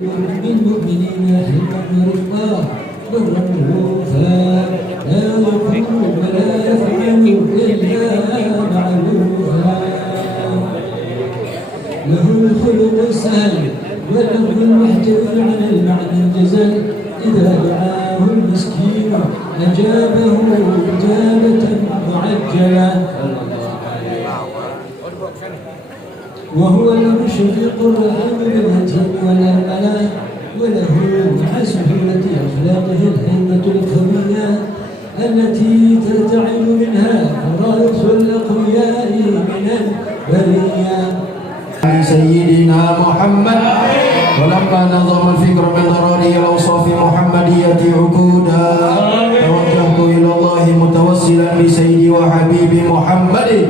بالمؤمنين حكمة رفقا برا الوفاء لا يقول ولا يفعل إلا معروفا له الخلق السهل وله المحتوي على المعنى الجزل إذا دعاه المسكين أجابه إجابة معجلة وهو المشفق الرحيم باليتيم والأرملة وله مع سهولة أخلاقه الحكمة القوية التي ترتعد منها فرائص الأقوياء من البرية سيدنا محمد ولما نظم الفكر من ضروري الأوصاف محمدية عقودا توجهت إلى الله متوسلا بسيدي وحبيبي محمد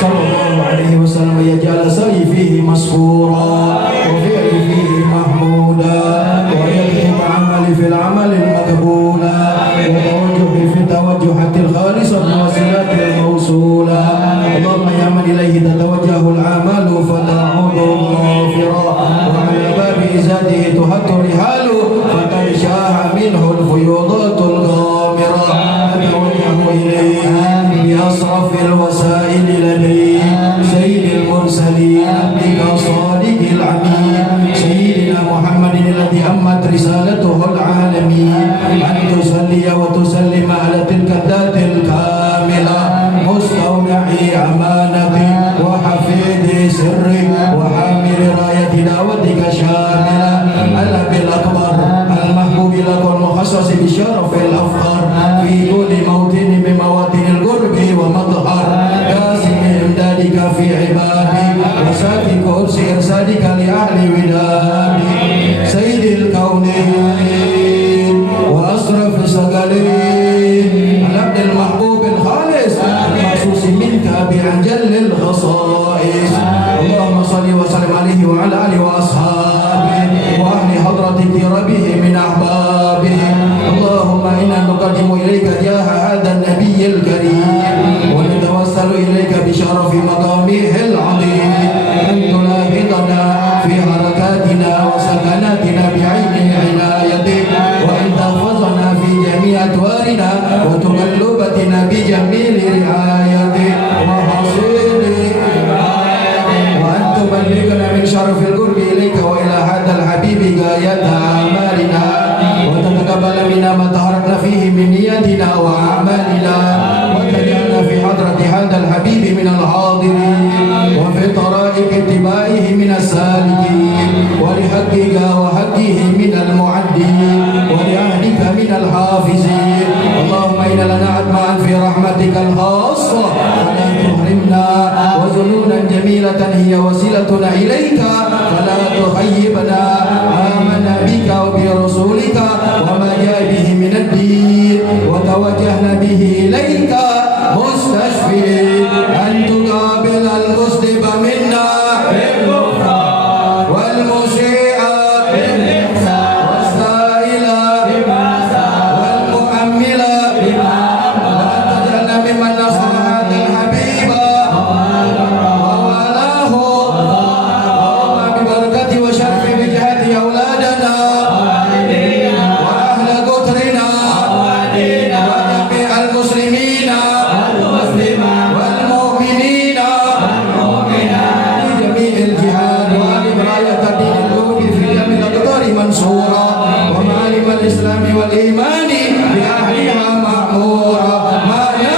صلى الله عليه وسلم يجعل سعي فيه مسكورا وفعلي فيه محمودا ويكتب عملي في العمل المقبولا وتوجهي في التوجهات الخالصة بوسيلات الموصولة اللهم يا من إليه تتوجه الأعمال فتعود غافرا وعلى باب إزاده تهت رحال فتنشاها منه الفيوضات الغامرة أتوجه إليه بأصرف الوسائل لدي سيد المرسلين عبدك صادق العميد سيدنا محمد الذي أمت رسالته العالمين أن تصلي وتسلم على تلك الذات الكاملة مستودع أمانتي وحفيظ سري وحامل راية دعوتك شاملة الأب الأكبر المحبوب لك المخصص بشرف الأفخر في كل موطن من مواطن القرب ومظهر قاسم إمدادك في عبادي وساكن كرسي إرسالك لأهل ودادي سيد الكونين وأصرف الثقلين العبد المحبوب الخالص المخصوص منك بأنجل الخصائص اللهم صل وسلم عليه وعلى آله وأصحابه وأهل حضرة ربه من أحبابه اللهم إنا نقدم إليك جاه هذا النبي الكريم ونتوسل إليك بشرف مقامه العظيم أن تلاحظنا في حركاتنا وسكناتنا بعين عنايتك وأن تحفظنا في جميع أدوارنا وتقلبتنا بجميل رعايتك وحصيلك وأن تبلغنا من شرف القرب إليك وإلى هذا الحبيب غاية أعمالنا وتتقبل منا ما تحركنا فيه من نيتنا وأعمالنا وتجعلنا في حضرة هذا الحبيب من الحاضرين وفي طرائق اتباعه من السالكين ولحقك وحقه من المعدين ولعهدك من الحافظين اللهم إنا لنا أطمعا في رحمتك الخاصة فلا تحرمنا وذنونا جميلة هي وسيلتنا إليك فلا تخيبنا آمنا بك وبرسولك وما جاء به من الدين وتوجهنا به إليك مستشفي أن تقابل المذنب منا والمسيء والسائل والمؤمل وأن تجعلنا ممن نصر هذا الحبيب ووالاه اللهم ببركة وشرف وجهة أولادنا وأهل قطرنا وجميع المسلمين والمؤمنين في جميع الجهاد وعلم راية دين الأمة في جميع الأقطار منصورة ومعالم الإسلام والإيمان بأهلها مأمورة مانا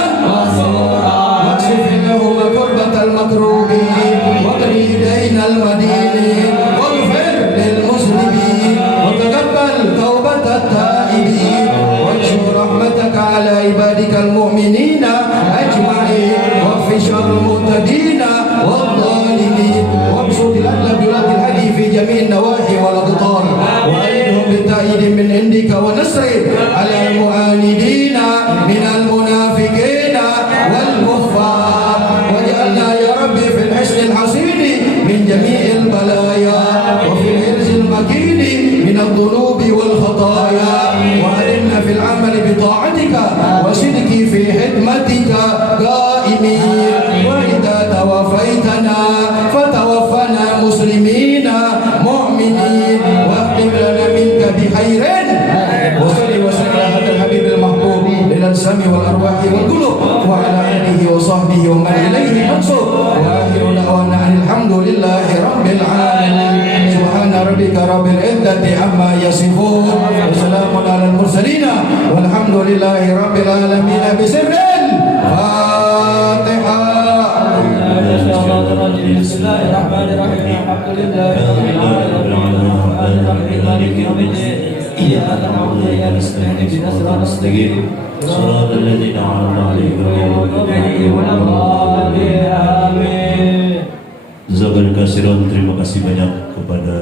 واكشف لهم كربة المكروبين واقضي دين المدينين واغفر للمسلمين وتقبل توبة التائبين وانشر رحمتك على عبادك المؤمنين أجمعين واكف شر المعتدين والظالمين وابسط الأدلة بلاد الهدي في جميع النواحي والأقطار وأيدهم بالتأييد من عندك ونصر على المعاندين من المنافقين والكفار واجعلنا يا ربي في الحصن الحصين من جميع البلايا وفي الحرز المكين من الذنوب والخطايا وأرنا في العمل بطاعتك وصدق في خدمتك قائمين وإذا توفيتنا فتوفنا مسلمين مؤمنين واختم khairin. Wa salli wa sallim ala hadal habibil mahbub lil sami wal arwahi wal qulub wa ala alihi wa sahbihi wa man ilayhi mansub. Wa akhiru da'wana alhamdulillahi rabbil alamin. Subhana rabbika rabbil izzati amma yasifun wa salamun alal mursalin walhamdulillahi rabbil alamin. Bismillahirrahmanirrahim. Bismillahirrahmanirrahim. Alhamdulillahirabbil alamin. Arrahmanirrahim. Maliki yaumiddin. Iyyaka na'budu wa iyyaka nasta'in. Ihdinas siratal mustaqim. Shiratal ladzina an'amta 'alaihim ghairil maghdubi 'alaihim. Amin. Jazakallahu khairan. Terima kasih banyak kepada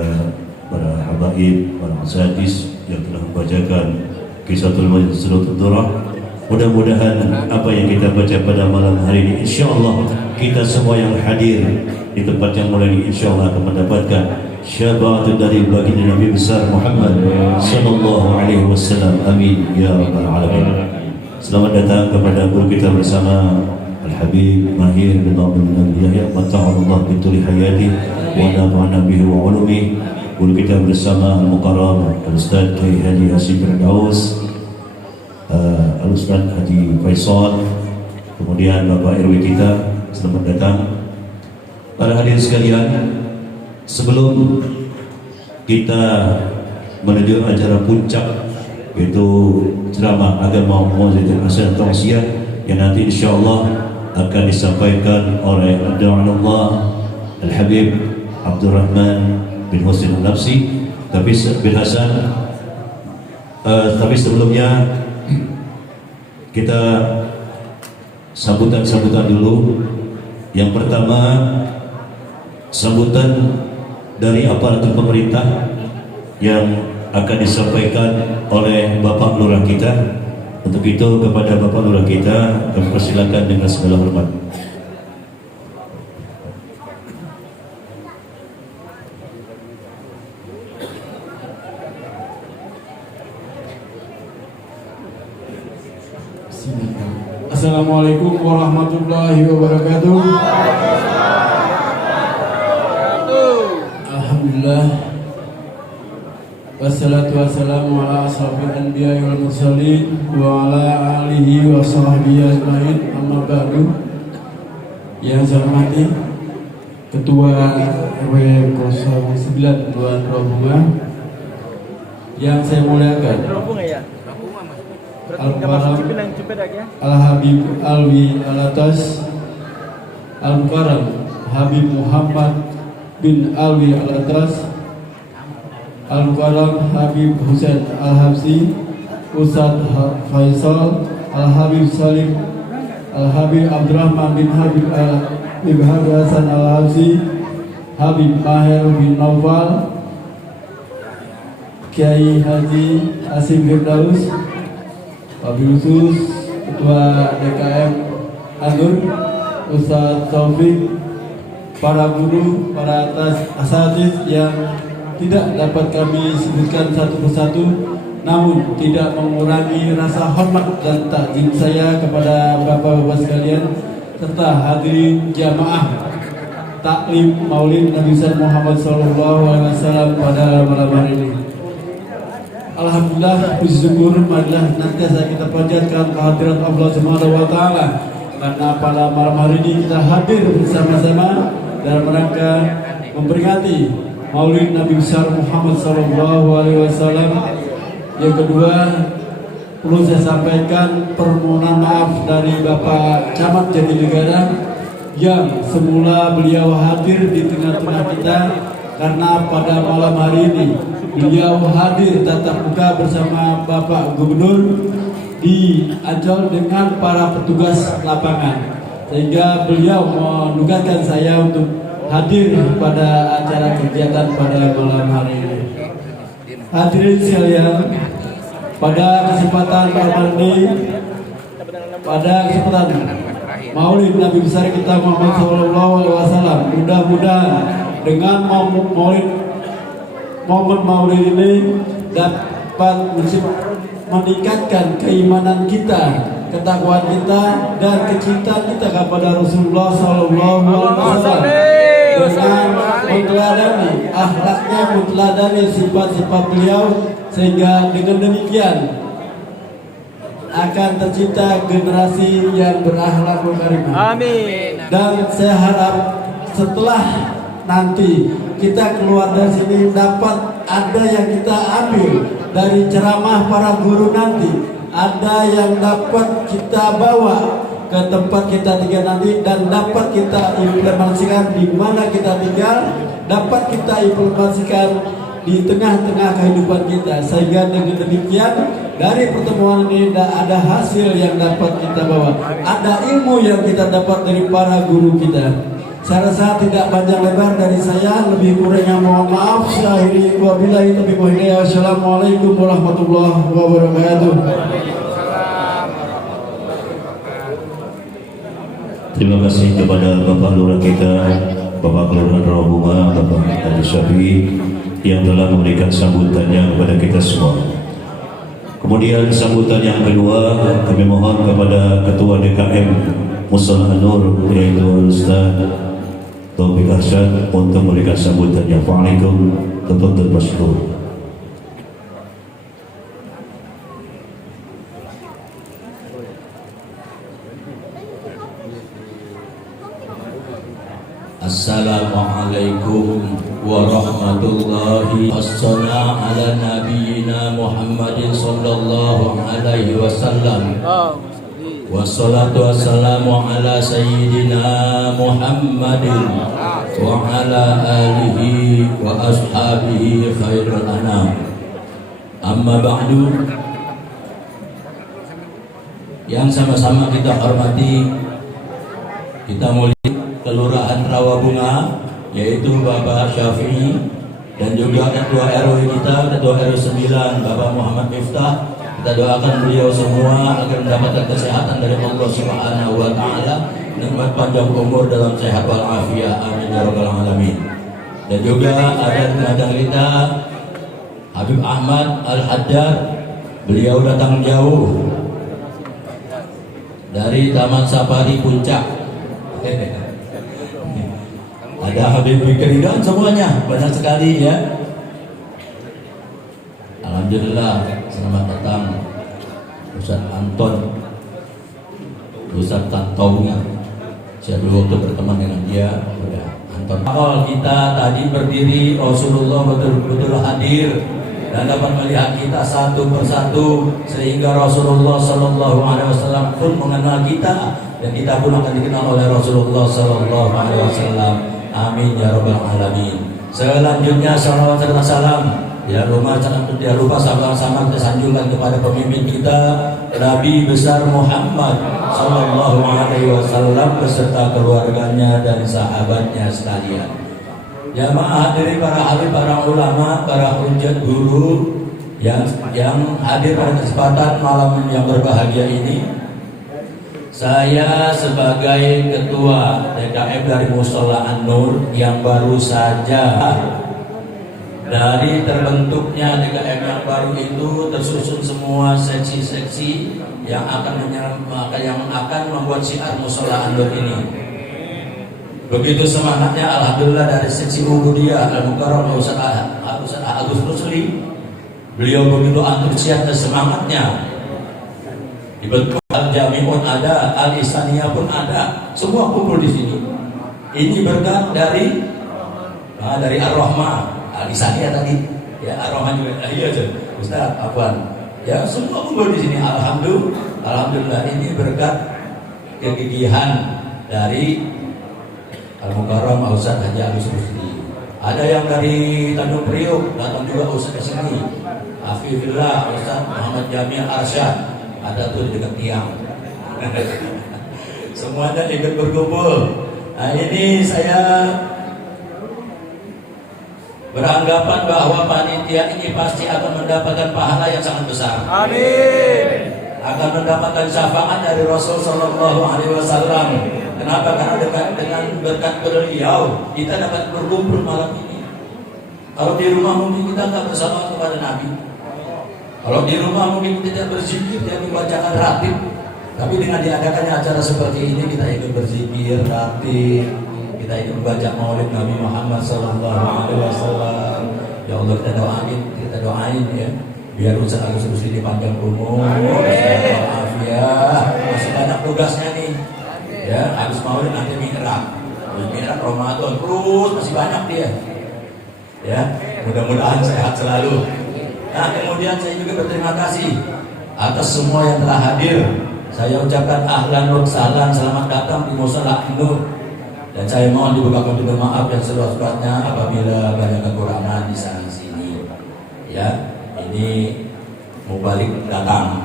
para habaib, para asatidz yang telah membacakan Qisatul Majlisul Durrah. Mudah-mudahan apa yang kita baca pada malam hari ini, insyaallah kita semua yang hadir di tempat yang mulia ini insyaallah akan mendapatkan syafaat dari baginda Nabi besar Muhammad sallallahu alaihi wasallam. Amin ya rabbal alamin. Selamat datang kepada guru kita bersama Al-Habib Mahir bin Abdul Nabi Yahya, mata'allah bituli hayati wa nafa'ana bihi wa ulumi. Guru kita bersama Al-Mukarram Al-Ustaz Kiai Haji Hasyim Firdaus, Al-Ustaz Haji Faisal, kemudian Bapak RW kita, selamat datang. Para hadirin sekalian, sebelum kita menuju acara puncak yaitu ceramah agama Muazzatul Hasan Tausiah yang nanti insyaallah akan disampaikan oleh Da'anullah Al-Habib Abdurrahman bin Husin Al-Nafsi bin Hasan. Tapi sebelumnya kita sambutan dulu. Yang pertama, sambutan dari aparatur pemerintah yang akan disampaikan oleh Bapak Lurah kita. Untuk itu kepada Bapak Lurah kita kami persilakan dengan segala hormat. Assalamualaikum warahmatullahi wabarakatuh. Alhamdulillah. Wassalatu wassalamu ala asrofil anbiya wal mursalin wa ala alihi wa sahbihi ajma'in. Amma ba'du. Yang saya hormati Ketua RW 09 Tuan Rombongan, yang saya muliakan Al-Habib Alwi Alatas, Al-Mukarram Habib Muhammad bin Alwi Alatas, Al-Mukarram Habib Husain Al-Habsi, Ustaz Faisal, Al-Habib Salim, Al-Habib Abdurrahman bin Habib Hasan Al-Habsi, Habib Mahir bin Naufal, Kiai Haji Hasyim Firdaus, Wabil khusus Ketua DKM Anur, Ustaz Taufik, para guru, para asatidz yang tidak dapat kami sebutkan satu persatu, namun tidak mengurangi rasa hormat dan takzim saya kepada bapak-bapak sekalian serta hadirin jamaah taklim Maulid Nabi Muhammad SAW pada malam hari ini. Alhamdulillah, puji syukur marilah nantiasa kita panjatkan kehadiran Allah Subhanahu wa taala, karena pada malam hari ini kita hadir bersama-sama dalam rangka memperingati Maulid Nabi besar Muhammad SAW. Yang kedua, perlu saya sampaikan permohonan maaf dari Bapak Camat Jatinegara yang semula beliau hadir di tengah-tengah kita, karena pada malam hari ini beliau hadir tatap muka bersama Bapak Gubernur di Ancol dengan para petugas lapangan, sehingga beliau menugaskan saya untuk hadir pada acara kegiatan pada malam hari ini. Hadirin sekalian, pada kesempatan malam ini, pada kesempatan Maulid Nabi besar kita Muhammad SAW, mudah-mudahan dengan momen Maulid ini dapat meningkatkan keimanan kita, ketakwaan kita, dan kecintaan kita kepada Rasulullah SAW. dengan meneladani akhlaknya, meneladani sifat-sifat beliau, sehingga dengan demikian akan tercipta generasi yang berakhlak karimah. Amin. Dan saya harap setelah nanti kita keluar dari sini dapat ada yang kita ambil dari ceramah para guru nanti, ada yang dapat kita bawa ke tempat kita tinggal nanti, dan dapat kita implementasikan di mana kita tinggal, dapat kita implementasikan di tengah-tengah kehidupan kita, sehingga dengan demikian dari pertemuan ini ada hasil yang dapat kita bawa, ada ilmu yang kita dapat dari para guru kita. Saya rasa tidak panjang lebar dari saya, lebih kurangnya mohon maaf. Saya akhiri wabillahi taufiq wal hidayah. Wassalamualaikum warahmatullahi wabarakatuh. Terima kasih kepada Bapak Lurah kita, Bapak Kelurahan Rawabunga, Bapak Haji Syafi'i yang telah memberikan sambutannya kepada kita semua. Kemudian sambutan yang kedua kami mohon kepada Ketua DKM Mushola An-Nur yaitu Ustaz Taufik Arsyad untuk memberikan sambutannya. Waalaikum tafadhal masykur. Assalamualaikum warahmatullahi wabarakatuh. Ala nabiyyina Muhammadin sallallahu alaihi wasallam. Wassalatu wassalamu ala sayyidina Muhammadin wa ala alihi wa ashabihi khairul anam. Amma ba'du. Yang sama-sama kita hormati, kita mulia Kelurahan Rawabunga, yaitu Bapak Syafi'i, dan juga Ketua RW kita, Ketua RW 9 Bapak Muhammad Miftah. Kita doakan beliau semua agar mendapatkan kesehatan dari Allah Subhanahu wa taala, nikmat panjang umur dalam sehat wal afiat. Amin ya rabbal alamin. Dan juga ada tenaga kita Habib Ahmad Al-Haddad, beliau datang jauh dari Taman Safari Puncak. Ada Habib Fikri dan semuanya, banyak sekali ya. Alhamdulillah, selamat datang Ustaz Anton, Ustaz Tantowi. Saya dulu waktu berteman dengan dia, udah Anton. Awal kita tadi berdiri, Rasulullah betul-betul hadir dan dapat melihat kita satu persatu, sehingga Rasulullah Sallallahu Alaihi Wasallam pun mengenal kita, dan kita pun akan dikenal oleh Rasulullah Sallallahu Alaihi Wasallam. Amin ya rabbal alamin. Selanjutnya salawat serta salam ya tidak lupa sama-sama kita sanjungkan kepada pemimpin kita Nabi besar Muhammad Sallallahu Alaihi Wasallam beserta keluarganya dan sahabatnya sekalian. Jamaah hadirin para alim, para ulama, para hujat guru yang hadir pada kesempatan malam yang berbahagia ini. Saya sebagai Ketua DKM dari Mushola An-Nur yang baru saja, dari terbentuknya DKM yang baru itu tersusun semua seksi-seksi yang akan membuat syiar Mushola An-Nur ini. Begitu semangatnya, alhamdulillah, dari seksi Ubudiyah Al-Mukarram Ustaz Agus Rusli, beliau begitu antusias dan semangatnya. Dibentuk Al-Jami'un ada, Al-Isaniyah pun ada, semua kumpul di sini. Ini berkat dari Ar-Rahmah, Al-Isaniyah tadi, ya Ar-Rahmah juga, iya Ustaz Afwan, ya semua kumpul di sini. Alhamdulillah, ini berkat kegigihan dari Al-Mukarram Ustaz Haji Agus Rusli. Ada yang dari Tanjung Priok datang juga Ustaz ke sini. Hafizillah Ustaz Muhammad Jamil Arsyad ada tuh di dekat tiang. Semuanya ikut berkumpul. Nah, ini saya beranggapan bahwa panitia ini pasti akan mendapatkan pahala yang sangat besar. Amin. Akan mendapatkan syafaat dari Rasul Sallallahu Alaihi Wasallam. Kenapa? Karena dengan berkat beliau kita dapat berkumpul malam ini. Kalau di rumah mungkin kita nggak bersama kepada Nabi. Kalau di rumah mungkin tidak berzikir, tidak membacakan ratib. Tapi dengan diadakannya acara seperti ini, kita ikut berzikir, ratib, kita ingin membaca Maulid Nabi Muhammad SAW. Ya Allah, kita doain ya, biar Ustaz Agus Rusli panjang umur, afiat, masih banyak tugasnya nih. Ya, habis Maulid nanti Mi'raj, Ramadan, terus masih banyak dia. Ya, mudah-mudahan sehat selalu. Nah, kemudian saya juga berterima kasih atas semua yang telah hadir. Saya ucapkan ahlan wa sahlan, selamat datang di Mushola Nur. Dan saya mohon dibukakan pintu maaf yang seluas-luasnya apabila banyak kekurangan di sana sini. Ya, ini mubalik datang,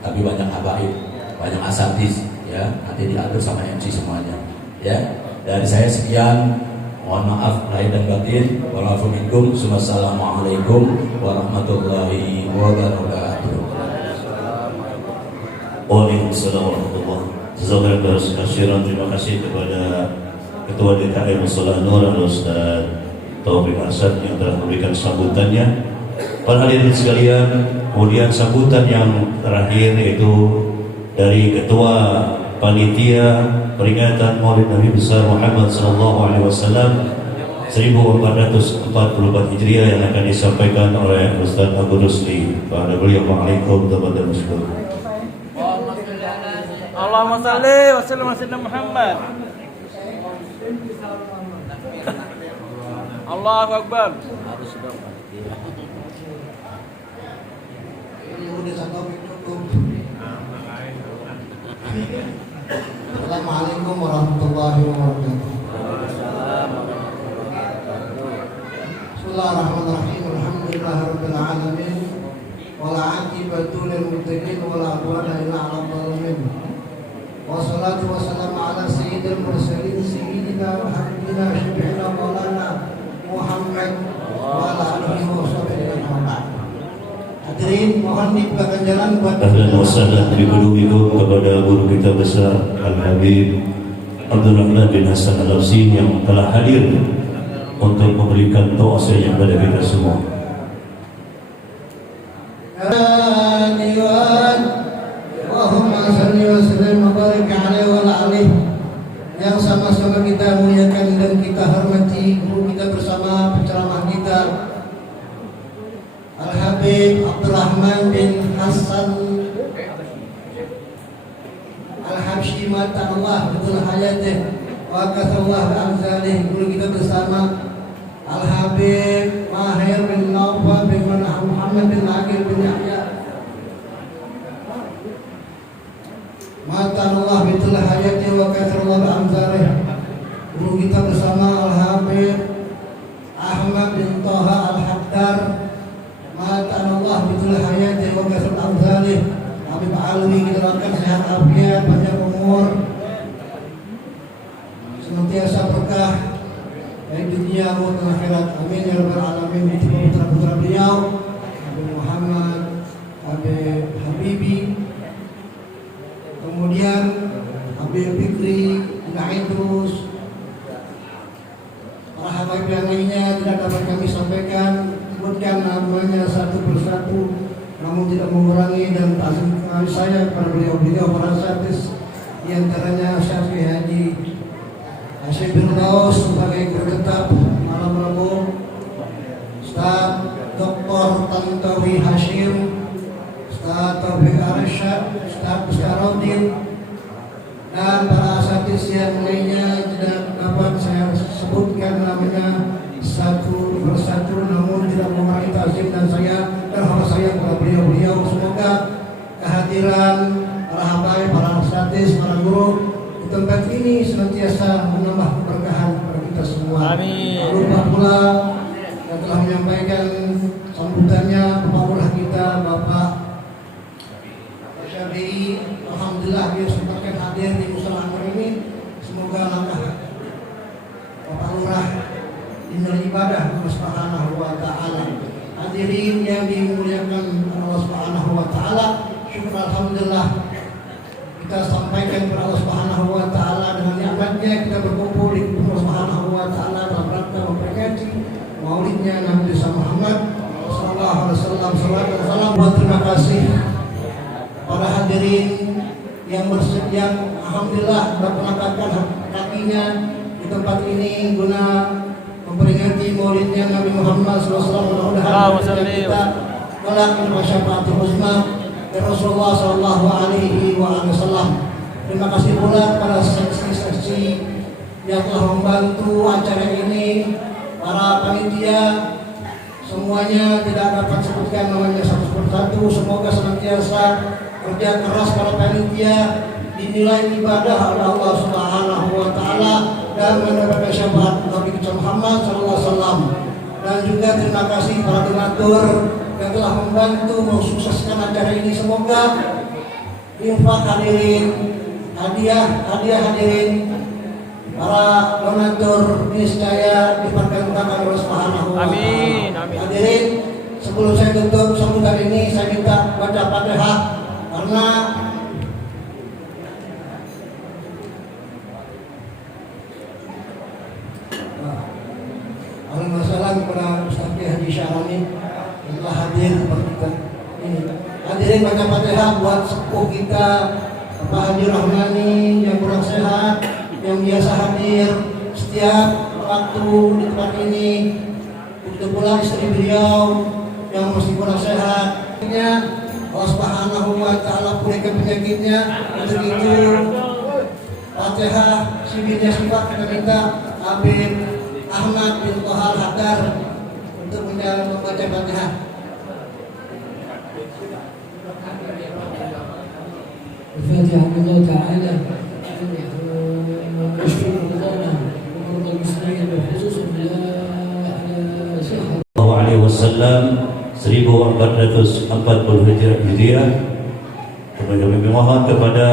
tapi banyak habaib, banyak asatidz. Ya, nanti diatur sama MC semuanya. Ya, dari saya sekian. Mohon maaf lahir dan batin. Waalaikumsalam. Wassalamualaikum warahmatullahi wabarakatuh. Waalaikumsalam warahmatullahi wabarakatuh. Terima kasih kepada Ketua DKM Mushola Nur Ustaz Taufik Asad yang telah memberikan sambutannya. Para hadirin sekalian, kemudian sambutan yang terakhir yaitu dari Ketua Panitia Peringatan Maulid Nabi besar Muhammad SAW 1444 Hijriah yang akan disampaikan oleh Ustaz Abu Rusli. Pada beliau, Waalaikumsalam warahmatullahi wabarakatuh. Allahumma salli wa sallim ala sayyidina Muhammad. Allahu Akbar. Assalamualaikum warahmatullahi wabarakatuh. Bismillahirrahmanirrahim. Alhamdulillahirabbil alamin. Wala 'aqibatu lil muttaqin wala 'udwana illa 'alal zalimin. Wassalatu wassalamu ala sayyidil mursalin sayyidina wa habibina syafi'ina maulana Muhammad wa ala alihi wa sahbihi ajma'in. Hadirin, mohon dibukakan jalan buat ahlan wa sahlan biqulubikum kepada guru kita besar Al-Habib Abdul Rahman bin Hasan Al-Arsi yang telah hadir untuk memberikan tausiah kepada kita semua. Allahumma salli wa sallim wa barik alaihi wa ala alihi. Yang sama-sama kita muliakan dan kita hormati guru kita bersama, penceramah kita Al-Habib Abdul Rahman bin Hasan Al-Habsyi Matallah betul hayatih wa kathallah al-zalih. Guru kita bersama Al-Habib Mahir bin Naufal bin Muhammad bin Aqil bin Yahya Matallah betul hayatih wa kathallah al-zalih. Guru kita bersama Al-Habib Ahmad bin Toha Al-Haddar Matallah betul hayatih wa kathallah al-zalih. Habib Alwi kita doakan sehat afiat, panjang umur, senantiasa berkah baik dunia maupun akhirat. Amin ya rabbal alamin. Itu putra-putra beliau Habib Muhammad, Habib Habibi, kemudian Habib Fikri, Idrus, para habaib yang lainnya tidak dapat kami sampaikan, sebutkan namanya satu persatu, namun tidak mengurangi dan ta'zim saya kepada beliau-beliau para asatidz, di antaranya Syekh Haji Syekh bin Daus sebagai guru tetap malam Rabu, Ustaz Dr. Tantowi Hashim, Ustaz Taufik Arsyad, Ustaz Bustarudin, dan para asatidz yang lainnya tidak dapat saya sebutkan namanya satu persatu, namun tidak mengurangi ta'zim dan saya dan hormat saya kepada beliau-beliau. Semoga kehadiran para habaib, para asatidz, para guru di tempat ini senantiasa menambah keberkahan kepada kita semua. Amin. Lupa pula yang telah menyampaikan sambutannya Bapak Lurah kita, Bapak Syafi'i. Alhamdulillah dia sempatkan hadir di Mushola Nur ini. Semoga langkah Bapak Lurah dinilai ibadah Allah Subhanahu wa taala. Hadirin yang dimuliakan Allah Subhanahu wa taala, syukur alhamdulillah kita sampaikan kepada Allah Subhanahu wa taala dengan nikmatnya kita berkumpul di Allah Subhanahu wa taala dalam rangka memperingati Maulidnya Nabi Muhammad sallallahu alaihi wasallam. Salawat dan salam buat terima kasih para hadirin yang bersedia alhamdulillah sudah menempatkan kakinya di tempat ini guna memperingati maulidnya Nabi Muhammad SAW. Mudah-mudahan kita kelak mendapat syafaatul husna dari Rasulullah SAW. Terima kasih pula kepada saksi-saksi yang telah membantu acara ini, para panitia, semuanya tidak dapat sebutkan namanya satu persatu. Semoga senantiasa kerja keras para panitia dinilai ibadah oleh Allah Subhanahu wa taala dan mendapatkan syafaat Nabi Muhammad sallallahu alaihi wasallam. Dan juga terima kasih para donatur yang telah membantu mensukseskan acara ini. Semoga infak hadirin, hadiah hadirin, para donatur niscaya diperkenankan oleh Allah Subhanahu wa taala. Amin. Hadirin, sebelum saya tutup sambutan ini, saya minta baca Fatihah karena Alhamdulillah kepada Ustaz Haji Syarani yang telah hadir kepada kita ini. Hadirin, baca Fatihah buat sepuh kita Pak Haji Rahmani yang kurang sehat, yang biasa hadir setiap waktu di tempat ini. Begitu pula istri beliau yang masih kurang sehat. Allah Subhanahu wa taala pulihkan penyakitnya. Untuk itu Fatihah sibirnya sifat kita minta Habib Ahmad bin Tohar Haddar untuk membaca Fatihah. الفاتحة الله تعالى يشفي مرضانا ومرضى المسلمين بخصوص Sallallahu alaihi wasallam 1440 Hijriah. Kami memohon kepada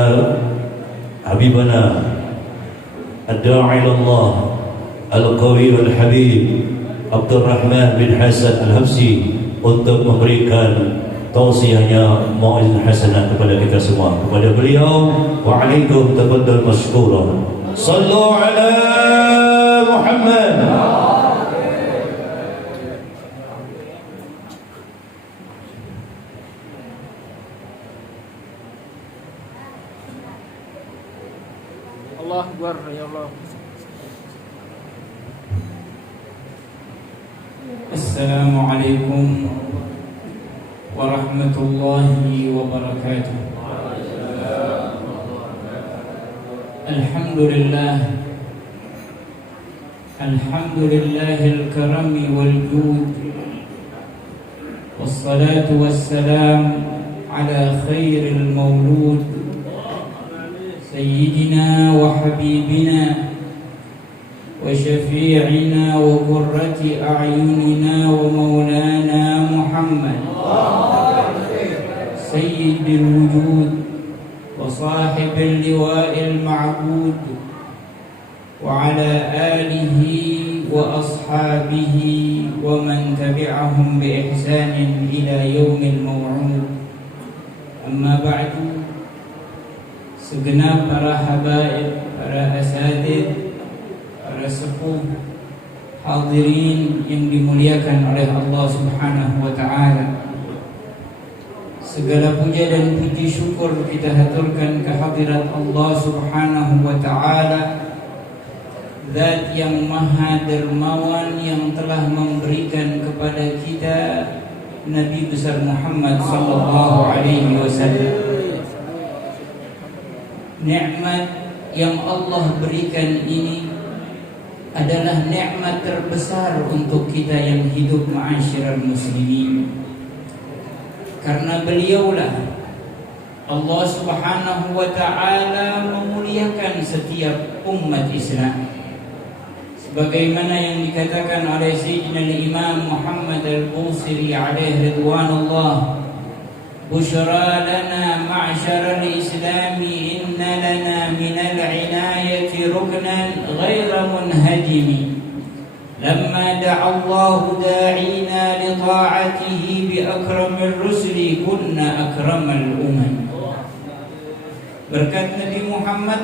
Habibana Ad-Da'i ilallah Al-Qawi Al-Habib Abdul Rahman bin Hasan Al-Habsi untuk memberikan tausiahnya mau'izah hasanah kepada kita semua. Kepada beliau, wa'alaikum tafaddal mashkura. Sallu ala Muhammad. Allah Akbar, ya Allah. Assalamualaikum warahmatullahi wabarakatuh. Alhamdulillahil karami wal jud, wassalatu wassalam ala khairil mawlud, sayyidina wa habibina wa syafi'ina wa qurrati a'yunina wa maulana Muhammad sayyidil wujud wa sahibil liwa'il ma'bud wa ala alihi wa ashabihi wa man tabi'ahum bi ihsanin ila yaumil maw'ud. Amma ba'du, segenap para habaib, para asatidz, para sepuh, hadirin yang dimuliakan oleh Allah Subhanahu wa taala. Segala puja dan puji syukur kita haturkan kehadirat Allah Subhanahu wa taala, Zat yang maha dermawan yang telah memberikan kepada kita Nabi besar Muhammad sallallahu alaihi wasallam. Nikmat yang Allah berikan ini adalah nikmat terbesar untuk kita yang hidup ma'asyiral muslimin. Karena beliaulah Allah Subhanahu wa taala memuliakan setiap umat Islam. Sebagaimana yang dikatakan oleh Sayyidina Imam Muhammad Al-Busiri alaihi ridwanullah, "Busyra lana ma'syaral islami inna lana minal inayati ruknan ghaira munhadimi. Lamma da'a Allahu da'ina li ta'atihi bi akramir rusuli kunna akramal umam." Berkat Nabi Muhammad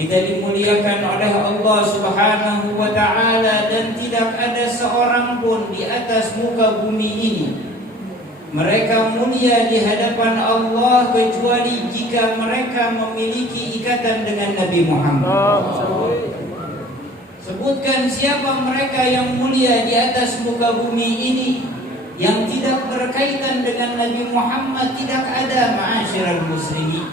kita dimuliakan oleh Allah Subhanahu wa taala, dan tidak ada seorang pun di atas muka bumi ini mereka mulia di hadapan Allah kecuali jika mereka memiliki ikatan dengan Nabi Muhammad. Sebutkan siapa mereka yang mulia di atas muka bumi ini yang tidak berkaitan dengan Nabi Muhammad tidak ada, ma'asyiral muslimin.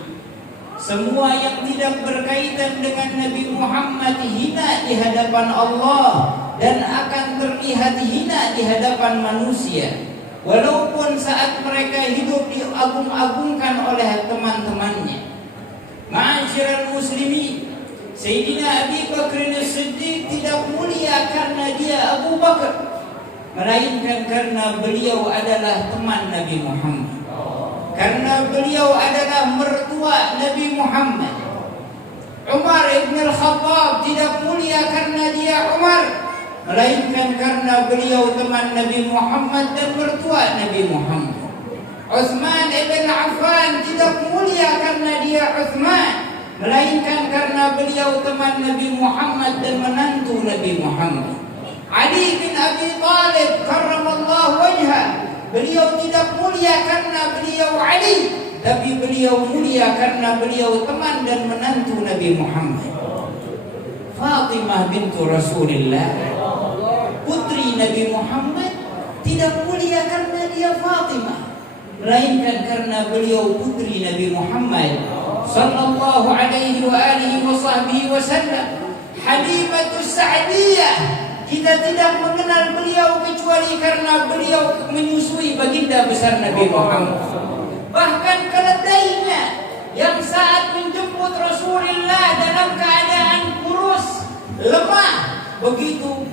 Semua yang tidak berkaitan dengan Nabi Muhammad hina di hadapan Allah dan akan terlihat hina di hadapan manusia. Walaupun saat mereka hidup diagung-agungkan oleh teman-temannya. Ma'asyiral muslimin, Sayyidina Abi Bakr As-Siddiq tidak mulia karena dia Abu Bakar, melainkan karena beliau adalah teman Nabi Muhammad. Karena beliau adalah mertua Nabi Muhammad. Umar ibn al-Khattab tidak mulia karena dia Umar, melainkan karena beliau teman Nabi Muhammad dan mertua Nabi Muhammad. Utsman ibn Affan tidak mulia karena dia Utsman, melainkan karena beliau teman Nabi Muhammad dan menantu Nabi Muhammad. Ali bin Abi Thalib karramallahu wajhah, beliau tidak mulia karena beliau Ali, tapi beliau mulia karena beliau teman dan menantu Nabi Muhammad. Fatimah bintu Rasulullah, putri Nabi Muhammad, tidak mulia karena dia Fatimah, melainkan karena beliau putri Nabi Muhammad sallallahu alaihi wa alihi wa sahbihi wasallam. Halimatus Sa'diyah, kita tidak mengenal beliau kecuali karena beliau menyusui baginda besar Nabi Muhammad. Bahkan keledainya yang saat menjemput Rasulullah dalam keadaan kurus, lemah, begitu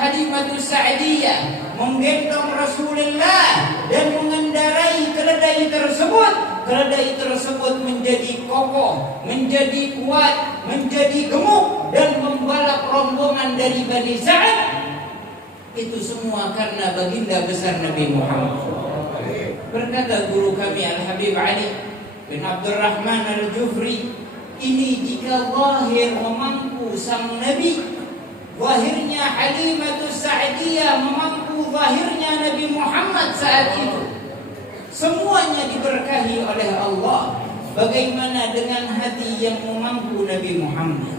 Halimatus Sa'diyah menggendong Rasulullah dan mengendarai keledai tersebut, keledai tersebut menjadi kokoh, menjadi kuat, menjadi gemuk dan membalap rombongan dari Bani Sa'ad. Itu semua karena baginda besar Nabi Muhammad. Berkata guru kami Al-Habib Ali bin Abdurrahman Al-Jufri, ini jika zahir memangku sang Nabi, zahirnya Halimatus Sa'diyah memangku zahirnya Nabi Muhammad saat itu, semuanya diberkahi oleh Allah. Bagaimana dengan hati yang memangku Nabi Muhammad?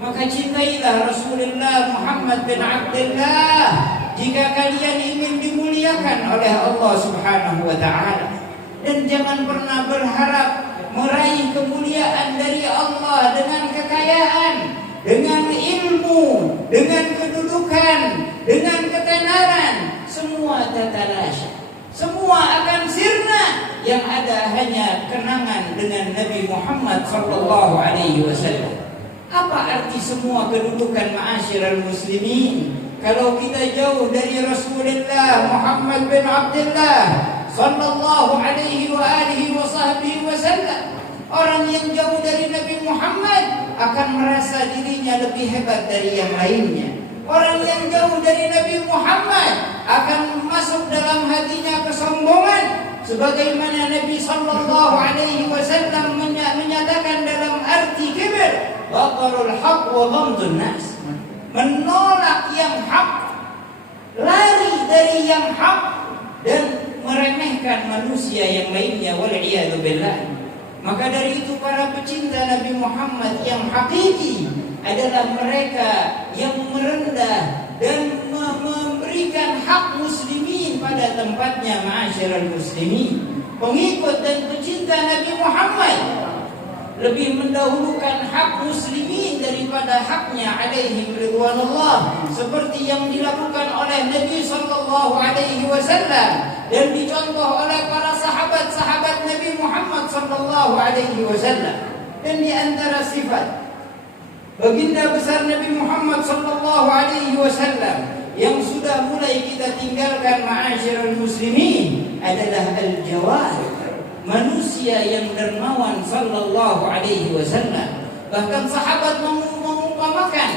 Maka cintailah Rasulullah Muhammad bin Abdullah jika kalian ingin dimuliakan oleh Allah Subhanahu wa ta'ala. Dan jangan pernah berharap meraih kemuliaan dari Allah dengan kekayaan, dengan ilmu, dengan kedudukan, dengan ketenaran. Semua tatalasya, semua akan sirna. Yang ada hanya kenangan dengan Nabi Muhammad sallallahu alaihi wasallam. Apa arti semua kedudukan, ma'asyiral muslimin, kalau kita jauh dari Rasulullah Muhammad bin Abdullah sallallahu alaihi wa alihi wa sahbihi wasallam? Orang yang jauh dari Nabi Muhammad akan merasa dirinya lebih hebat dari yang lainnya. Orang yang jauh dari Nabi Muhammad akan masuk dalam hatinya kesombongan, sebagaimana Nabi sallallahu alaihi wasallam menyatakan dalam arti kibir, batarul haq wa ghamdun nas, menolak yang hak, lari dari yang hak, dan meremehkan manusia yang lainnya, wal iyadu billah. Maka dari itu para pecinta Nabi Muhammad yang hakiki adalah mereka yang merendah dan memberikan hak muslimin pada tempatnya, ma'asyiral muslimin. Pengikut dan pecinta Nabi Muhammad lebih mendahulukan hak muslimin daripada haknya alaihim ridwanullah, seperti yang dilakukan oleh Nabi sallallahu alaihi wasallam dan dicontoh oleh para sahabat-sahabat Nabi Muhammad sallallahu alaihi wasallam. Dan di antara sifat baginda besar Nabi Muhammad sallallahu alaihi wasallam yang sudah mulai kita tinggalkan, ma'asyiral muslimin, adalah al-jawad, manusia yang dermawan sallallahu alaihi wasallam. Bahkan sahabat mengumpamakan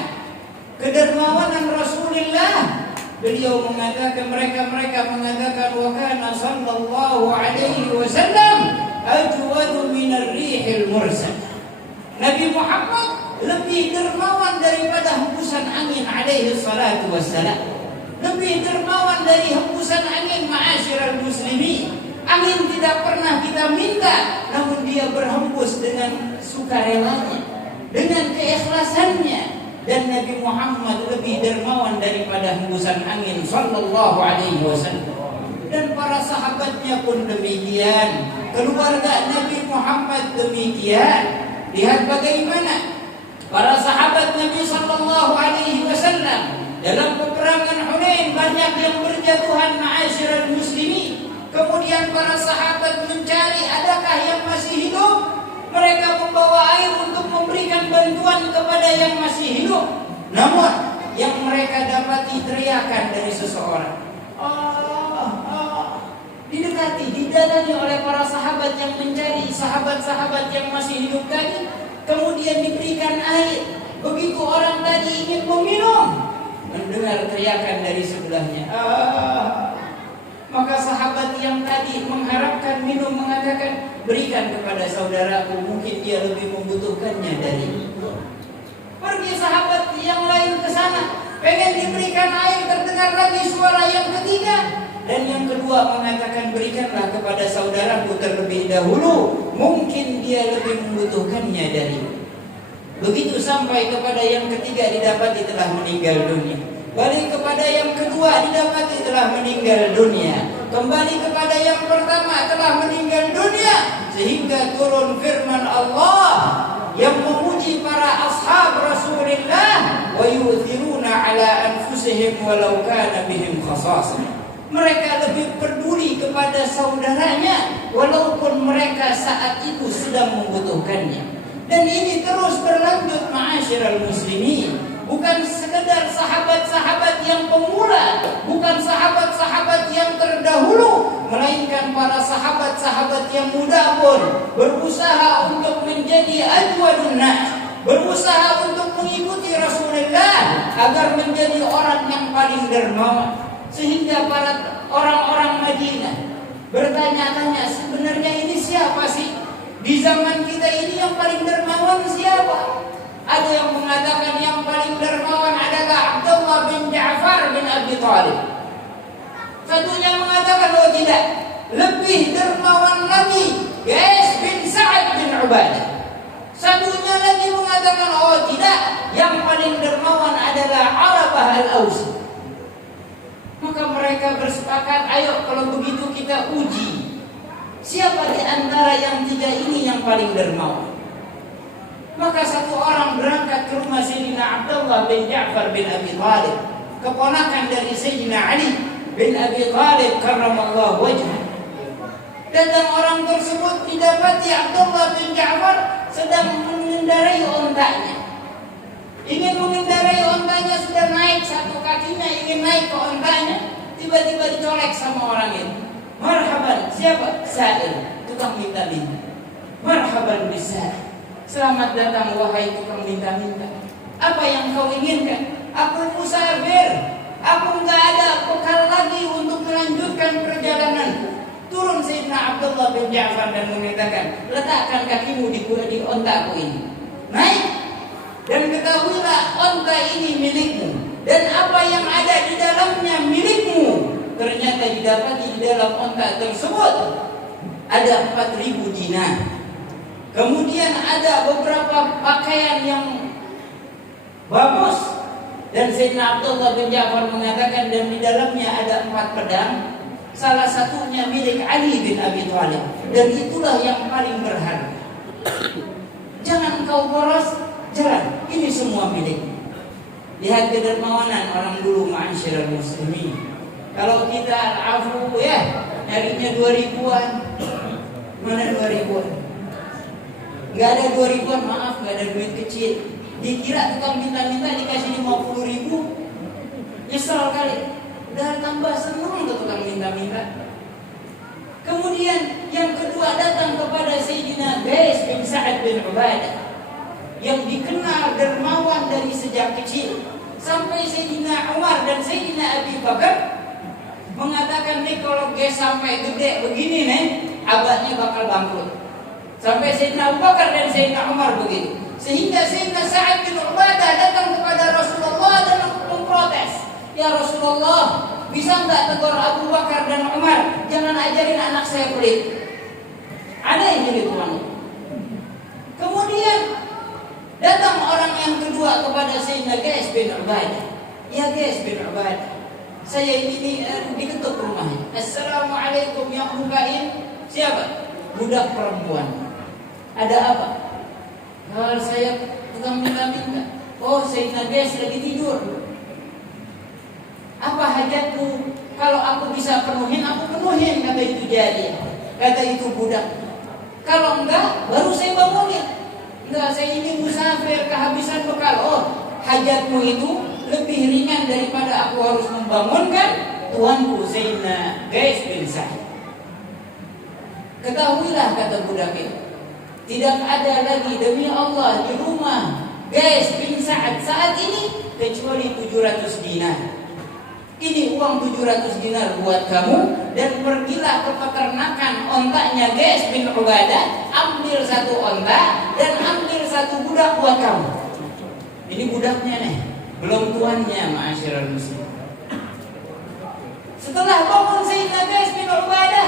kedermawanan Rasulullah. Beliau mengatakan, mereka mengatakan, wa kana sallallahu alaihi wasallam ajwadu minar rihil mursal. Nabi Muhammad lebih dermawan daripada hembusan angin alaihi salatu wassalam. Lebih dermawan dari hembusan angin, ma'asyiral muslimin. Angin tidak pernah kita minta, namun dia berhembus dengan sukarelanya, dengan keikhlasannya. dan Nabi Muhammad lebih dermawan daripada hembusan angin sallallahu alaihi wasallam. Dan para sahabatnya pun demikian, keluarga Nabi Muhammad demikian. Lihat bagaimana para sahabat Nabi sallallahu alaihi wasallam dalam peperangan Hunain banyak yang berjatuhan ma'asyiral muslimin. Kemudian para sahabat mencari adakah yang masih hidup. Mereka membawa air untuk memberikan bantuan kepada yang masih hidup. Namun yang mereka dapati teriakan dari seseorang. Didekati, didatangi oleh para sahabat yang mencari sahabat-sahabat yang masih hidup tadi. Kemudian diberikan air. Begitu orang tadi ingin meminum, mendengar teriakan dari sebelahnya. Maka sahabat yang tadi mengharapkan minum mengatakan, berikan kepada saudaraku, mungkin dia lebih membutuhkannya dari. Pergi sahabat yang lain ke sana, pengen diberikan air, terdengar lagi suara yang ketiga. Dan yang kedua mengatakan, berikanlah kepada saudaraku terlebih dahulu, mungkin dia lebih membutuhkannya dari. Begitu sampai kepada yang ketiga didapati telah meninggal dunia. Balik kepada yang kedua didapati telah meninggal dunia. Kembali kepada yang pertama telah meninggal dunia. Sehingga turun firman Allah yang memuji para ashab Rasulullah, wa yu'thiruna ala anfusihim walau kana bihim khasasah. Mereka lebih peduli kepada saudaranya walaupun mereka saat itu sedang membutuhkannya. Dan ini terus berlanjut ma'asyiral muslimin. Bukan sekedar sahabat-sahabat yang pemula, bukan sahabat-sahabat yang terdahulu, melainkan para sahabat-sahabat yang muda pun berusaha untuk menjadi ajwadun nas, berusaha untuk mengikuti Rasulullah agar menjadi orang yang paling dermawan. Sehingga para orang-orang Madinah bertanya-tanya, sebenarnya ini siapa sih? Di zaman kita ini yang paling dermawan siapa? Ada yang mengatakan yang paling dermawan adalah Abdullah bin Ja'far bin Abi Thalib. Satunya mengatakan, oh tidak, lebih dermawan lagi Qais bin Sa'ad bin Ubadah. Satunya lagi mengatakan, oh tidak, yang paling dermawan adalah Arabah al-Ausi. Maka mereka bersepakat, ayo kalau begitu kita uji siapa di antara yang tiga ini yang paling dermawan. Maka satu orang berangkat ke rumah Sayyidina Abdullah bin Ja'far bin Abi Thalib, keponakan dari Sayyidina Ali bin Abi Thalib karramallahu wajhah. Datang orang tersebut didapati Abdullah bin Ja'far sedang mengendarai ontanya. Ingin mengendarai ontanya, sudah naik satu kakinya, ingin naik ke ontanya, tiba-tiba dicolek sama orang itu. Marhaban, siapa? Sa'il, tukang minta-minta. Marhaban bisa'il. Selamat datang wahai tukang minta-minta. Apa yang kau inginkan? Aku musafir. Aku enggak ada bekal lagi untuk melanjutkan perjalananku. Turun Sayyidina Abdullah bin Ja'far dan mengatakan, letakkan kakimu di ontaku ini. Naik dan ketahuilah onta ini milikmu. Dan apa yang ada di dalamnya milikmu. Ternyata didapati di dalam onta tersebut ada 4.000 dinar. Kemudian ada beberapa pakaian yang bagus. Dan Sayyidina Abdullah bin Ja'far mengatakan, dan di dalamnya ada 4 pedang. Salah satunya milik Ali bin Abi Thalib. Dan itulah yang paling berharga. Jangan kau boros, jalan. Ini semua milikmu. Lihat kedermawanan orang dulu ma'asyiral muslimin. Kalau kita afu ya, nyarinya 2000-an. Mana 2000-an? Gak ada 2000-an, maaf, gak ada duit kecil. Dikira tukang minta-minta dikasih 50.000, nyesel kali. Udah tambah senang ke tukang minta-minta. Kemudian yang kedua datang kepada Sayyidina Qais bin Sa'ad bin Ubadah, yang dikenal dermawan dari sejak kecil. Sampai Sayyidina Umar dan Sayyidina Abi Bakar mengatakan, nih kalau Qais sampai gede begini nih, abadnya bakal bangkrut. Sampai Sayyidina Abu Bakar dan Sayyidina Umar begitu. Sehingga Sayyidina Sa'ad bin Ubadah datang kepada Rasulullah dan memprotes. Ya Rasulullah, bisa enggak tegur Abu Bakar dan Umar, jangan ajarin anak saya pelit. Ada yang jadi tuan. Kemudian Datang orang yang kedua kepada Sayyidina Qais bin Ubadah. Ya Qais bin Ubadah, saya ini diketuk rumahnya. Assalamualaikum, yang bukain siapa? Budak perempuan. Ada apa? Kalau saya tukang minta-minta. Oh, Sayyidina Qais lagi tidur. Apa hajatmu? Kalau aku bisa penuhin, aku penuhin, kata itu jadi. Kata itu budak. Kalau enggak, baru saya bangunin. Enggak, saya ini musafir, kehabisan bekal. Oh, hajatmu itu lebih ringan daripada aku harus membangunkan tuanku Sayyidina Qais bin Sa'id. Ketahuilah, kata budak itu, tidak ada lagi demi Allah di rumah Qais bin Sa'id saat ini kecuali 700 dinar. Ini uang 700 dinar buat kamu, dan pergilah ke peternakan ontaknya Qais bin Ubadah, ambil satu onta dan ambil satu budak buat kamu. Ini budaknya nih, belum tuannya, ma'asyiral muslimin. Setelah bangun Sayyidina Qais bin Ubadah,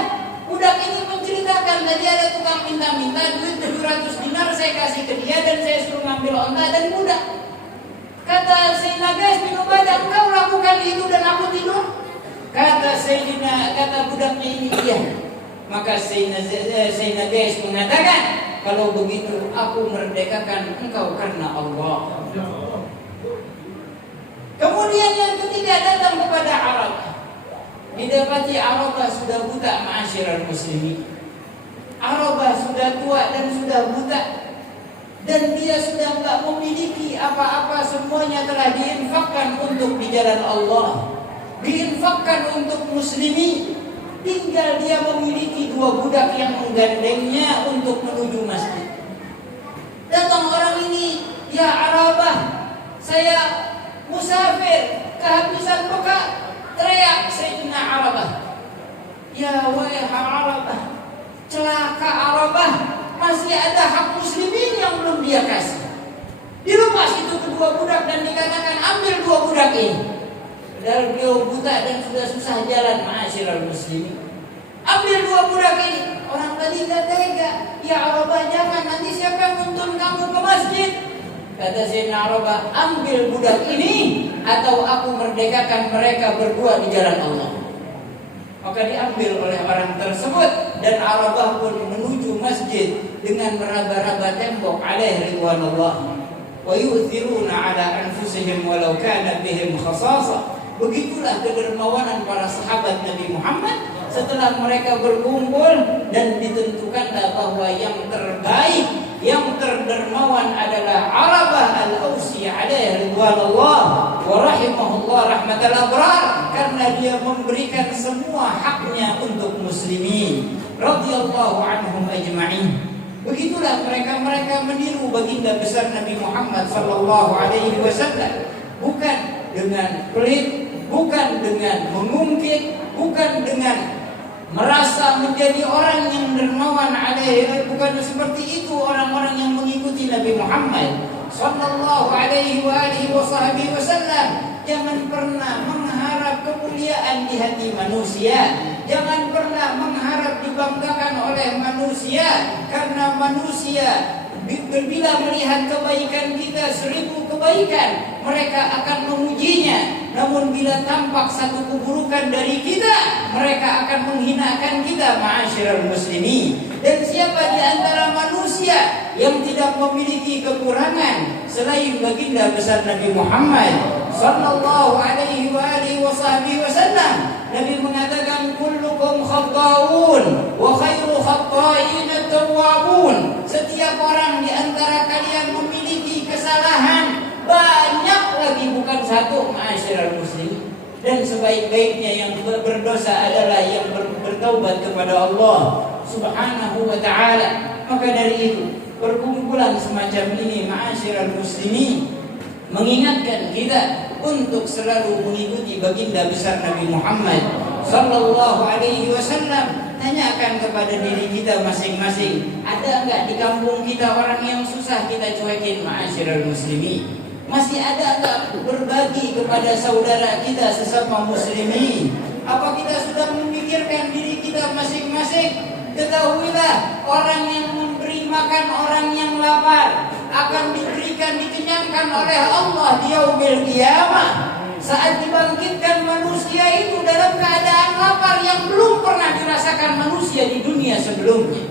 budak ini menceritakan, tadi ada tukang minta-minta duit 700 dinar, saya kasih ke dia dan saya suruh ngambil onta dan budak. Kata Sayyidina Qais bin Ubadah, engkau lakukan itu dan aku tidur? Kata budaknya ini, iya. Maka Sayyidina Qais mengatakan, kalau begitu aku merdekakan engkau karena Allah. Kemudian yang ketiga datang kepada Arabah. Didapati Arabah sudah buta, ma'asyiral muslimin. Arabah sudah tua dan sudah buta, dan dia sudah tidak memiliki apa-apa, semuanya telah diinfakkan untuk di jalan Allah, diinfakkan untuk muslimin. Tinggal dia memiliki 2 budak yang menggandengnya untuk menuju masjid. Datang orang ini, ya Arabah, saya musafir, kehabisan bekal. Teriak Sayyidina Arabah, ya wahai Arabah, celaka Arabah, masih ada hak muslimin yang belum dia kasih. Dilepas itu kedua budak dan dikatakan ambil 2 budak ini. Padahal beliau buta dan sudah susah jalan, ma'asyiral muslimin. Ambil 2 budak ini. Orang tadi tidak tega. Ya Arabah, jangan, nanti siapa nuntun kamu ke masjid? Kata Sayyidina Arabah, ambil budak ini atau aku merdekakan mereka berdua di jalan Allah. Maka diambil oleh orang tersebut, dan Arabah pun menuju masjid dengan meraba-raba tembok, alaihi ridwanullah. Wa yu'thiruna ala anfusihim walau kana bihim khasasah. Begitulah kedermawanan para sahabat Nabi Muhammad. Setelah mereka berkumpul dan ditentukanlah bahwa yang terbaik, yang terdermawan adalah Arabah al-Ausi alaihi ridwanullah wa rahimahullah rahmatal abrar, karena dia memberikan semua haknya untuk muslimin radhiyallahu anhum ajma'in. Begitulah mereka meniru baginda besar Nabi Muhammad sallallahu alaihi wasallam, bukan dengan pelit, bukan dengan mengungkit, bukan dengan merasa menjadi orang yang dermawan alaihi. Bukan seperti itu orang-orang yang mengikuti Nabi Muhammad sallallahu alaihi wasallam. Jangan pernah mengharap kemuliaan di hati manusia. Jangan pernah mengharap dibanggakan oleh manusia, karena manusia bila melihat kebaikan kita 1000 kebaikan, mereka akan memujinya. Namun bila tampak satu keburukan dari kita, mereka akan menghinakan kita, ma'asyiral muslimin. Dan siapa di antara manusia yang tidak memiliki kekurangan selain baginda besar Nabi Muhammad sallallahu alaihi wasallam? Nabi mengatakan, kullukum khatta'un wa khairu khatta'in at-tawwabun. Setiap orang di antara kalian memiliki kesalahan, banyak lagi, bukan satu, ma'asyiral muslimin. Dan sebaik-baiknya yang berdosa adalah yang bertaubat kepada Allah subhanahu wa ta'ala. Maka dari itu, perkumpulan semacam ini, ma'asyiral muslimin, mengingatkan kita untuk selalu mengikuti baginda besar Nabi Muhammad sallallahu alaihi wasallam. Tanyakan kepada diri kita masing-masing, ada enggak di kampung kita orang yang susah kita cuekin, ma'asyiral muslimin? Masih ada enggak berbagi kepada saudara kita sesama muslimin? Apa kita sudah memikirkan diri kita masing-masing? Ketahuilah, orang yang memberi makan orang yang lapar akan dikenyangkan oleh Allah di yaumil qiyamah. Saat dibangkitkan manusia itu dalam keadaan lapar yang belum pernah dirasakan manusia di dunia sebelumnya.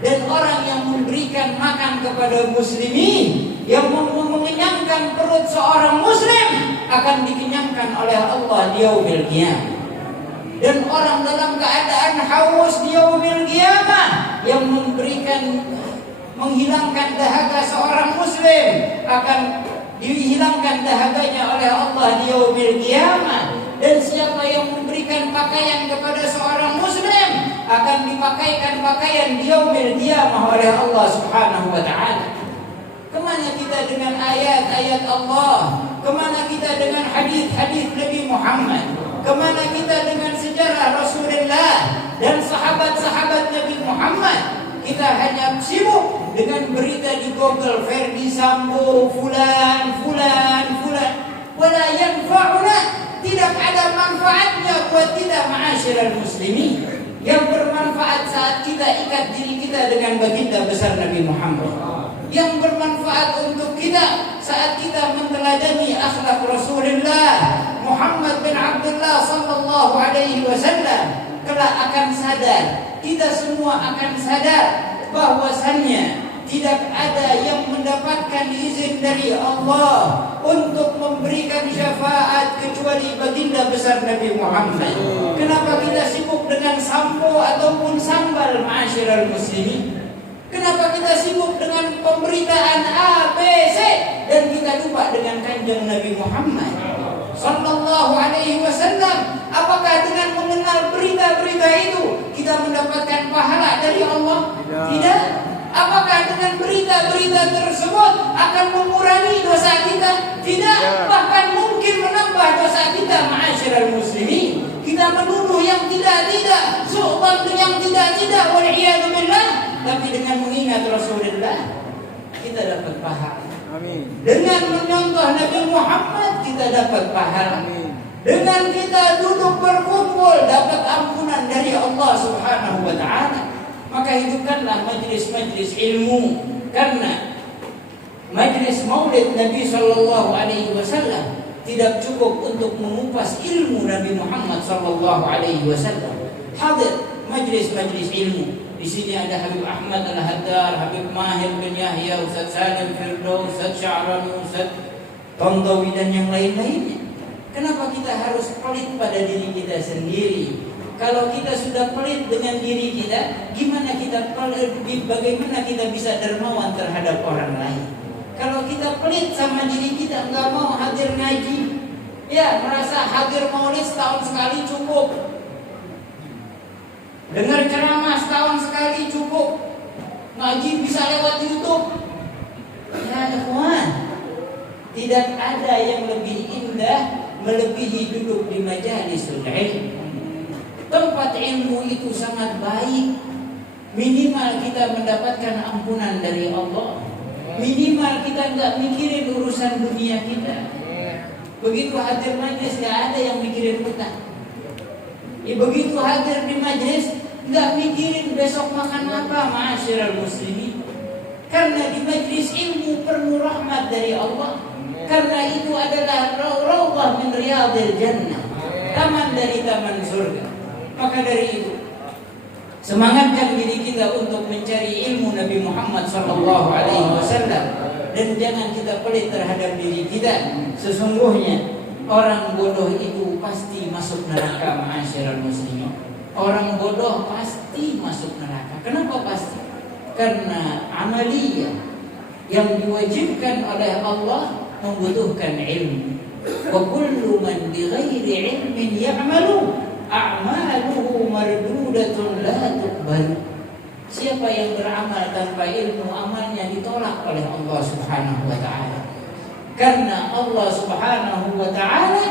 Dan orang yang memberikan makan kepada muslimin, yang mengenyangkan perut seorang muslim, akan dikenyangkan oleh Allah di yaumil qiyamah. Dan orang dalam keadaan haus di yaumil qiyamah, yang menghilangkan dahaga seorang muslim, akan dihilangkan dahaganya oleh Allah di yaumil qiyamah. Dan siapa yang memberikan pakaian kepada seorang muslim, akan dipakaikan pakaian di yaumil qiyamah oleh Allah Subhanahu wa taala. Kemana kita dengan ayat-ayat Allah? Kemana kita dengan hadis-hadis Nabi Muhammad? Kemana kita dengan sejarah Rasulullah dan sahabat-sahabat Nabi Muhammad? Kita hanya sibuk dengan berita di Google, Ferdi Sambo, fulan. Wala yanfa'una, tidak ada manfaatnya buat kita ma'asyiral muslimin. Yang bermanfaat saat kita ikat diri kita dengan baginda besar Nabi Muhammad. Yang bermanfaat untuk kita saat kita menteladani akhlak Rasulullah Muhammad bin Abdullah sallallahu alaihi wasallam. Kelak akan sadar, kita semua akan sadar bahwasannya tidak ada yang mendapatkan izin dari Allah untuk memberikan syafaat kecuali baginda besar Nabi Muhammad. Kenapa kita sibuk dengan sampo ataupun sambal, ma'asyiral muslimin? Kenapa kita sibuk dengan pemberitaan A, B, C dan kita lupa dengan kanjeng Nabi Muhammad sallallahu alaihi wasallam? Apakah dengan mengenal berita-berita itu kita mendapatkan pahala dari Allah? Tidak. Apakah dengan berita-berita tersebut akan mengurangi dosa kita? Tidak. Bahkan mungkin menambah dosa kita, ma'asyiral muslimin. Kita menuduh yang tidak-tidak, su'ban yang tidak-tidak, wal'iyadu billah. Tapi dengan mengingat Rasulullah, kita dapat pahala. Amin. Dengan mencontoh Nabi Muhammad, kita dapat pahala. Amin. Dengan kita duduk berkumpul, dapat ampunan dari Allah Subhanahu wa ta'ala. Maka hidupkanlah majlis-majlis ilmu, karena majlis maulid Nabi sallallahu alaihi wasallam tidak cukup untuk mengupas ilmu Nabi Muhammad sallallahu alaihi wasallam. Hadir majlis-majlis ilmu. Di sini ada Habib Ahmad Al-Haddar, Habib Mahir bin Yahya, Ustaz Salim Firdaus, Ustaz Sya'rani, Ustaz Tandawi dan yang lain-lainnya. Kenapa kita harus pelit pada diri kita sendiri? Kalau kita sudah pelit dengan diri kita, bagaimana kita bisa dermawan terhadap orang lain? Kalau kita pelit sama diri kita, nggak mau hadir ngaji, ya merasa hadir maulid setahun sekali cukup, dengar ceramah setahun sekali cukup, ngaji bisa lewat YouTube. Ya ikhwan, tidak ada yang lebih indah melebihi duduk di majalisul ilm. Tempat ilmu itu sangat baik. Minimal kita mendapatkan ampunan dari Allah. Minimal kita nggak mikirin urusan dunia kita. Begitu hadir majlis nggak ada yang mikirin utang. Begitu hadir di majlis nggak mikirin besok makan apa, ma'asyiral muslimin. Karena di majlis ilmu penuh rahmat dari Allah. Karena itu adalah raudhah min riyadil jannah, taman dari taman surga. Maka dari itu, semangatkan diri kita untuk mencari ilmu Nabi Muhammad sallallahu alaihi wasallam, dan jangan kita pelit terhadap diri kita. Sesungguhnya orang bodoh itu pasti masuk neraka, ma'asyiral muslimin. Orang bodoh pasti masuk neraka. Kenapa pasti? Karena amaliyah yang diwajibkan oleh Allah membutuhkan ilmu. Wa kullu man bighairi ilmin ya'malu a'maluhu mardudatun la tuqbal. Siapa yang beramal tanpa ilmu, amalnya ditolak oleh Allah Subhanahu wa ta'ala. Karena Allah Subhanahu wa ta'ala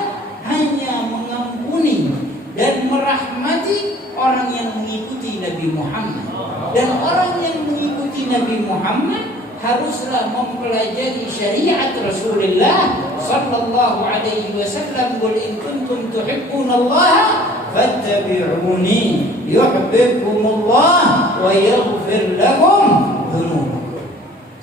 hanya mengampuni dan merahmati orang yang mengikuti Nabi Muhammad. Dan orang yang mengikuti Nabi Muhammad haruslah mempelajari syariat Rasulullah sallallahu alaihi wasallam. Qul in kuntum tuhibbunallaha fattabi'uni yuhibbukumullah wa yaghfir lakum dhunubakum.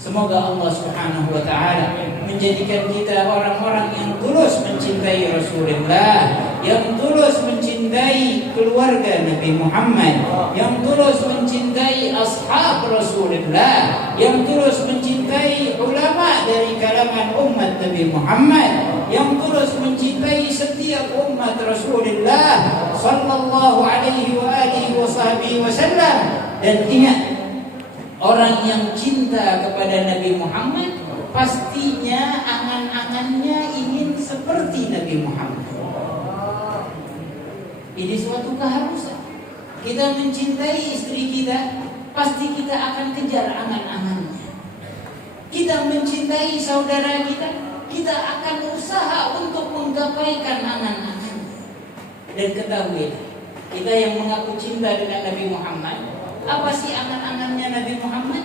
Semoga Allah Subhanahu wa taala menjadikan kita orang-orang yang tulus mencintai Rasulullah, yang tulus mencintai keluarga Nabi Muhammad, yang tulus mencintai ashab Rasulullah, yang tulus mencintai ulama dari kalangan umat Nabi Muhammad, yang tulus mencintai setiap umat Rasulullah sallallahu alaihi wa alihi wasallam. Dan ingat, orang yang cinta kepada Nabi Muhammad pastinya angan-angannya ingin seperti Nabi Muhammad. Ini suatu keharusan. Kita mencintai istri kita, pasti kita akan kejar angan-angannya. Kita mencintai saudara kita, kita akan usaha untuk menggapaikan angan-angannya. Dan ketahui, kita yang mengaku cinta dengan Nabi Muhammad, apa sih angan-angannya Nabi Muhammad?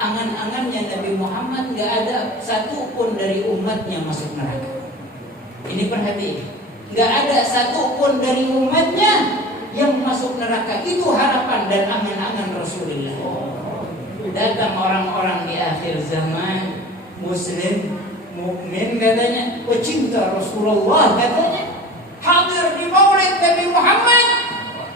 Angan-angannya Nabi Muhammad gak ada satu pun dari umatnya masuk neraka. Ini perhatikan, gak ada satu pun dari umatnya yang masuk neraka. Itu harapan dan angan-angan Rasulullah. Datang orang-orang di akhir zaman, Muslim, mukmin katanya, pecinta Rasulullah katanya, hadir di maulid Nabi Muhammad,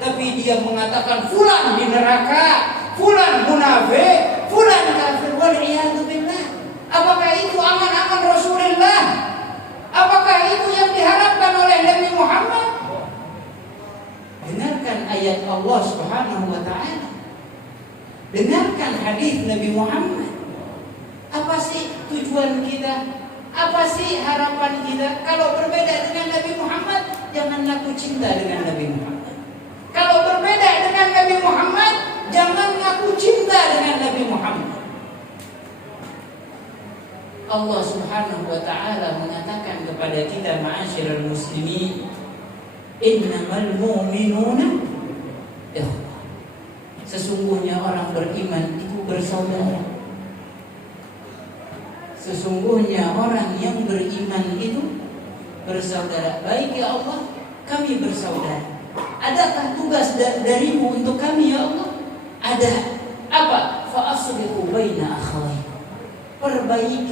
tapi dia mengatakan fulan di neraka, fulan munafik, fulan kafir. Wal'iyadu billah. Apakah itu angan-angan Rasulullah? Apakah itu yang diharapkan oleh Nabi Muhammad? Dengarkan ayat Allah Subhanahu wa taala. Dengarkan hadis Nabi Muhammad. Apa sih tujuan kita? Apa sih harapan kita? Kalau berbeda dengan Nabi Muhammad, jangan ngaku cinta dengan Nabi Muhammad. Kalau berbeda dengan Nabi Muhammad, jangan ngaku cinta dengan Nabi Muhammad. Allah Subhanahu wa taala mengatakan kepada kita, ma'asyiral muslimin, innamal mu'minuna ikhwah. Sesungguhnya orang beriman itu bersaudara. Sesungguhnya orang yang beriman itu bersaudara. Baik ya Allah, kami bersaudara. Adakah tugas darimu untuk kami ya Allah? Ada. Apa? Fa aslihu baina akhawaykum. Perbaiki